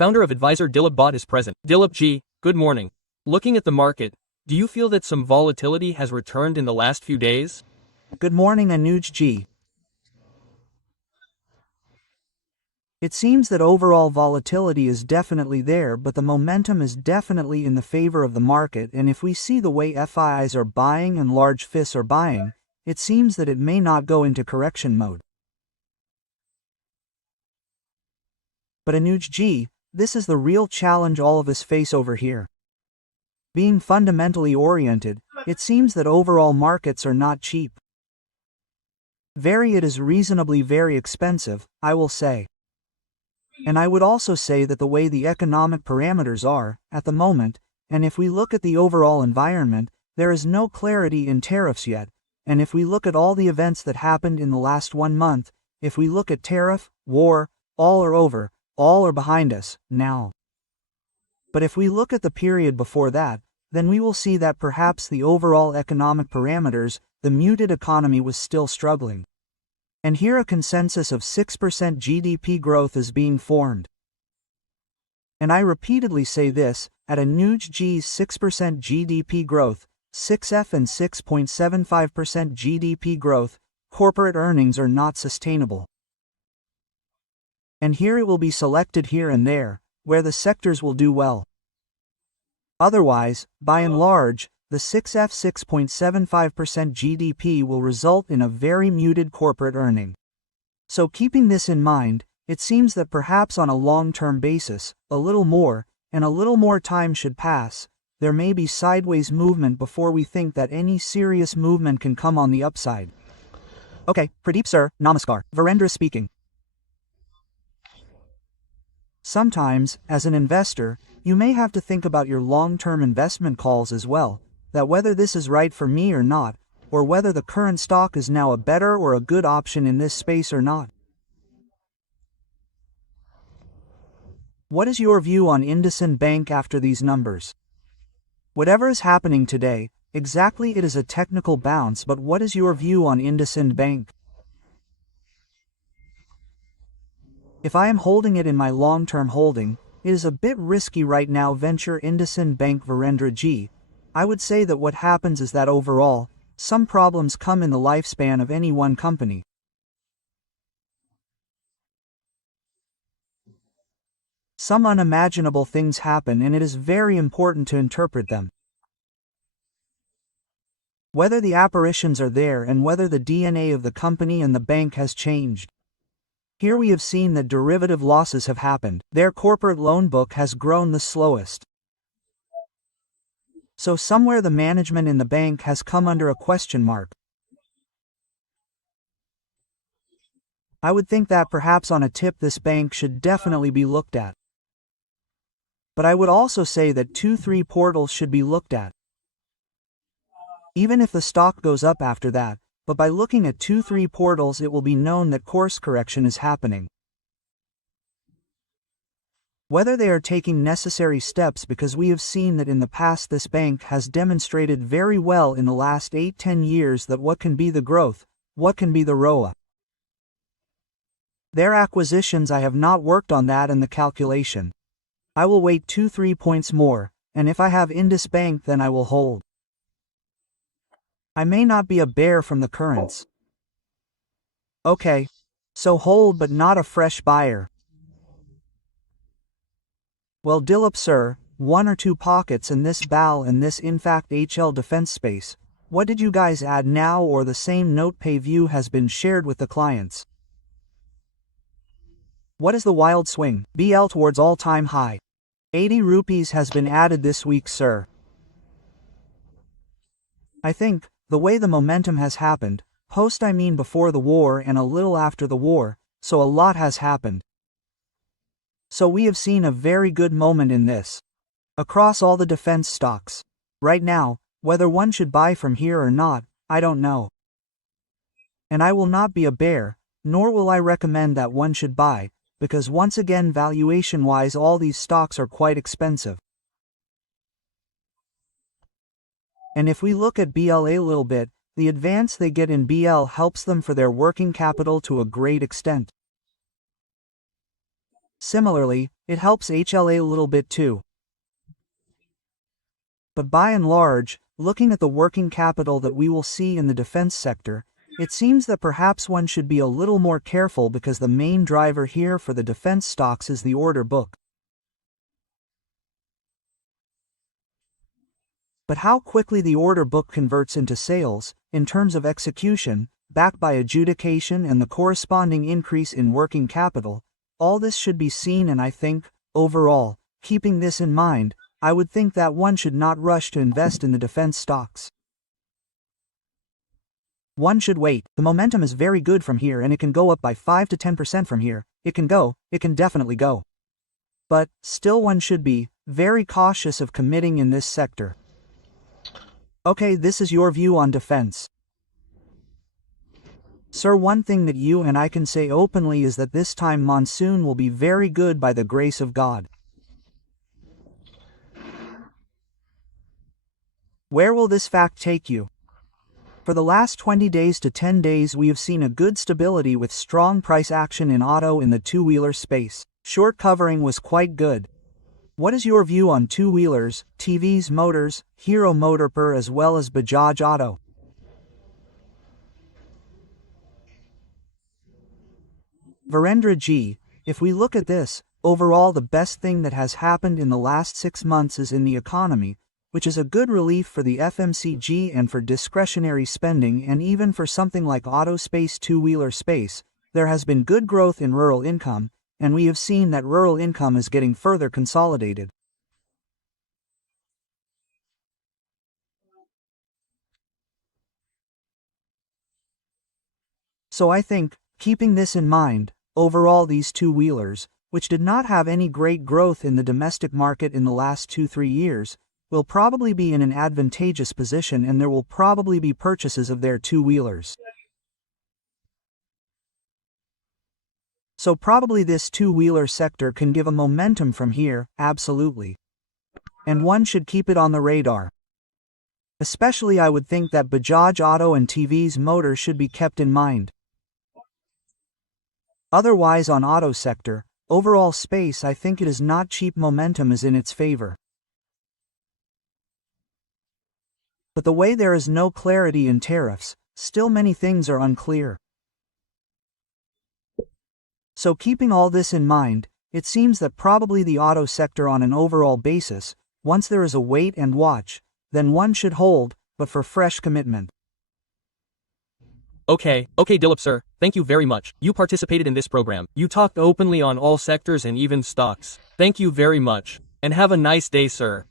founder of advisor Dilip Bhatt is present. Dilip ji, good morning. Looking at the market, do you feel that some volatility has returned in the last few days? Good morning, Anuj ji. It seems that overall volatility is definitely there, but the momentum is definitely in the favor of the market, and if we see the way FIs are buying and large FIs are buying, it seems that it may not go into correction mode. But Anuj ji, this is the real challenge all of us face over here. Being fundamentally oriented, it seems that overall markets are not cheap. It is reasonably very expensive, I will say. And I would also say that the way the economic parameters are, at the moment, and if we look at the overall environment, there is no clarity in tariffs yet, and if we look at all the events that happened in the last 1 month, if we look at tariff, war, all are over, all are behind us, now. But if we look at the period before that, then we will see that perhaps the overall economic parameters, the muted economy was still struggling. And here a consensus of 6% GDP growth is being formed. And I repeatedly say this, at Anuj ji's 6% GDP growth, 6F and 6.75% GDP growth, corporate earnings are not sustainable. And here it will be selected here and there, where the sectors will do well. Otherwise, by and large, the 6F 6.75% GDP will result in a very muted corporate earning. So keeping this in mind, it seems that perhaps on a long-term basis, a little more time should pass, there may be sideways movement before we think that any serious movement can come on the upside. Okay, Pradeep sir, namaskar, Virendra speaking. Sometimes, as an investor, you may have to think about your long-term investment calls as well, that whether this is right for me or not, or whether the current stock is now a better or a good option in this space or not. What is your view on IndusInd Bank after these numbers? Whatever is happening today, exactly it is a technical bounce, but what is your view on IndusInd Bank? If I am holding it in my long-term holding, it is a bit risky right now. Venture IndusInd Bank. Virendra ji, I would say that what happens is that overall, some problems come in the lifespan of any one company. Some unimaginable things happen and it is very important to interpret them. Whether the apparitions are there and whether the DNA of the company and the bank has changed. Here we have seen that derivative losses have happened. Their corporate loan book has grown the slowest. So somewhere the management in the bank has come under a question mark. I would think that perhaps on a tip this bank should definitely be looked at. But I would also say that 2-3 portals should be looked at. Even if the stock goes up after that, but by looking at 2-3 portals it will be known that course correction is happening. Whether they are taking necessary steps, because we have seen that in the past this bank has demonstrated very well in the last 8-10 years that what can be the growth, what can be the ROA. Their acquisitions, I have not worked on that in the calculation. I will wait 2-3 points more, and if I have Indus Bank then I will hold. I may not be a bear from the currents. Okay. So hold but not a fresh buyer. Well Dilip sir, 1 or 2 pockets in this BAL and this in fact HL defense space. What did you guys add now, or the same note pay view has been shared with the clients? What is the wild swing? BL towards all-time high. 80 rupees has been added this week sir. I think, the way the momentum has happened, before the war and a little after the war, so a lot has happened. So we have seen a very good moment in this. Across all the defense stocks. Right now, whether one should buy from here or not, I don't know. And I will not be a bear, nor will I recommend that one should buy, because once again valuation-wise all these stocks are quite expensive. And if we look at BLA a little bit, the advance they get in BL helps them for their working capital to a great extent. Similarly, it helps HLA a little bit too. But by and large, looking at the working capital that we will see in the defense sector, it seems that perhaps one should be a little more careful because the main driver here for the defense stocks is the order book. But how quickly the order book converts into sales, in terms of execution, backed by adjudication and the corresponding increase in working capital, all this should be seen, and I think, overall, keeping this in mind, I would think that one should not rush to invest in the defense stocks. One should wait. The momentum is very good from here and it can go up by 5 to 10% from here. It can definitely go. But, still one should be very cautious of committing in this sector. Okay, this is your view on defense. Sir, one thing that you and I can say openly is that this time monsoon will be very good by the grace of God. Where will this fact take you? For the last 20 days to 10 days we have seen a good stability with strong price action in auto in the two-wheeler space. Short covering was quite good. What is your view on two-wheelers, TVS Motors, Hero MotoCorp as well as Bajaj Auto? Virendra G, if we look at this, overall the best thing that has happened in the last 6 months is in the economy, which is a good relief for the FMCG and for discretionary spending, and even for something like auto space, two-wheeler space, there has been good growth in rural income, and we have seen that rural income is getting further consolidated. So I think, keeping this in mind, overall these two-wheelers, which did not have any great growth in the domestic market in the last 2-3 years, will probably be in an advantageous position, and there will probably be purchases of their two-wheelers. So probably this two-wheeler sector can give a momentum from here, absolutely. And one should keep it on the radar. Especially I would think that Bajaj Auto and TVS Motor should be kept in mind. Otherwise on auto sector, overall space I think it is not cheap, momentum is in its favor. But the way there is no clarity in tariffs, still many things are unclear. So keeping all this in mind, it seems that probably the auto sector on an overall basis, once there is a wait and watch, then one should hold, but for fresh commitment. Okay, Dilip sir, thank you very much. You participated in this program. You talked openly on all sectors and even stocks. Thank you very much. And have a nice day, sir.